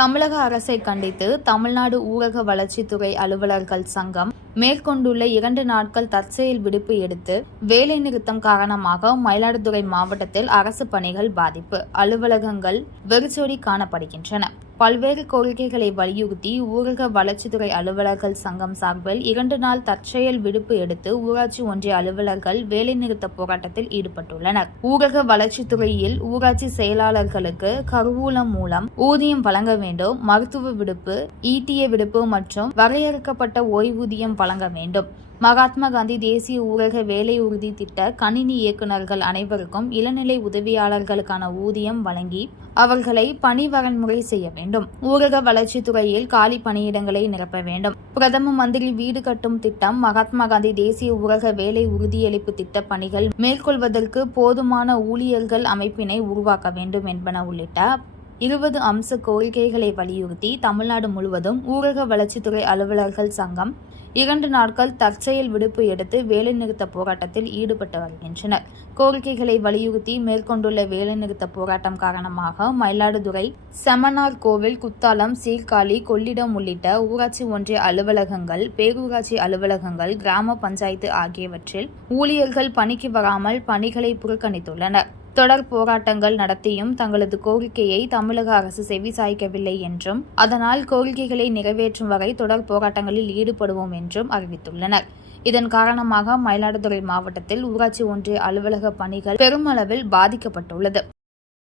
தமிழக அரசை கண்டித்து தமிழ்நாடு ஊரக வளர்ச்சித்துறை அலுவலர்கள் சங்கம் மேற்கொண்டுள்ள இரண்டு நாட்கள் தற்செயல் விடுப்பு எடுத்து வேலைநிறுத்தம் காரணமாக மயிலாடுதுறை மாவட்டத்தில் அரசு பணிகள் பாதிப்பு. அலுவலகங்கள் வெறிச்சோடி காணப்படுகின்றன. பல்வேறு கோரிக்கைகளை வலியுறுத்தி ஊரக வளர்ச்சித்துறை அலுவலர்கள் சங்கம் சார்பில் இரண்டு நாள் தற்செயல் விடுப்பு எடுத்து ஊராட்சி ஒன்றிய அலுவலர்கள் வேலைநிறுத்த போராட்டத்தில் ஈடுபட்டுள்ளனர். ஊரக வளர்ச்சித்துறையில் ஊராட்சி செயலாளர்களுக்கு கருவூலம் மூலம் ஊதியம் வழங்க வேண்டும் மருத்துவ விடுப்பு ஈட்டிய விடுப்பு மற்றும் வரையறுக்கப்பட்ட ஓய்வூதியம் வழங்க வேண்டும். மகாத்மா காந்தி தேசிய ஊரக வேலை உறுதி திட்ட கணினி இயக்குநர்கள் அனைவருக்கும் இளநிலை உதவியாளர்களுக்கான ஊதியம் வழங்கி அவர்களை பணி வரன்முறை செய்ய வேண்டும். ஊரக வளர்ச்சித் துறையில் காலி பணியிடங்களை நிரப்ப வேண்டும். பிரதம மந்திரி வீடு கட்டும் திட்டம் மகாத்மா காந்தி தேசிய ஊரக வேலை உறுதியளிப்பு திட்ட பணிகள் மேற்கொள்வதற்கு போதுமான ஊழியர்கள் அமைப்பினை உருவாக்க வேண்டும் என்பன உள்ளிட்ட இருபது அம்ச கோரிக்கைகளை வலியுறுத்தி தமிழ்நாடு முழுவதும் ஊரக வளர்ச்சித்துறை அலுவலர்கள் சங்கம் இரண்டு நாட்கள் தற்செயல் விடுப்பு எடுத்து வேலைநிறுத்த போராட்டத்தில் ஈடுபட்டு வருகின்றனர். கோரிக்கைகளை வலியுறுத்தி மேற்கொண்டுள்ள வேலைநிறுத்த போராட்டம் காரணமாக மயிலாடுதுறை செமனார் கோவில் குத்தாலம் சீர்காழி கொள்ளிடம் உள்ளிட்ட ஊராட்சி ஒன்றிய அலுவலகங்கள் பேரூராட்சி அலுவலகங்கள் கிராம பஞ்சாயத்து ஆகியவற்றில் ஊழியர்கள் பணிக்கு வராமல் பணிகளை புறக்கணித்துள்ளனர். தொடர் போராட்டங்கள் நடத்தியும் தங்களது கோரிக்கையை தமிழக அரசு செவிசாய்க்கவில்லை என்றும் அதனால் கோரிக்கைகளை நிறைவேற்றும் வரை தொடர் போராட்டங்களில் ஈடுபடுவோம் என்றும் அறிவித்துள்ளனர். இதன் காரணமாக மயிலாடுதுறை மாவட்டத்தில் ஊராட்சி ஒன்றிய அலுவலக பணிகள் பெருமளவில் பாதிக்கப்பட்டுள்ளது.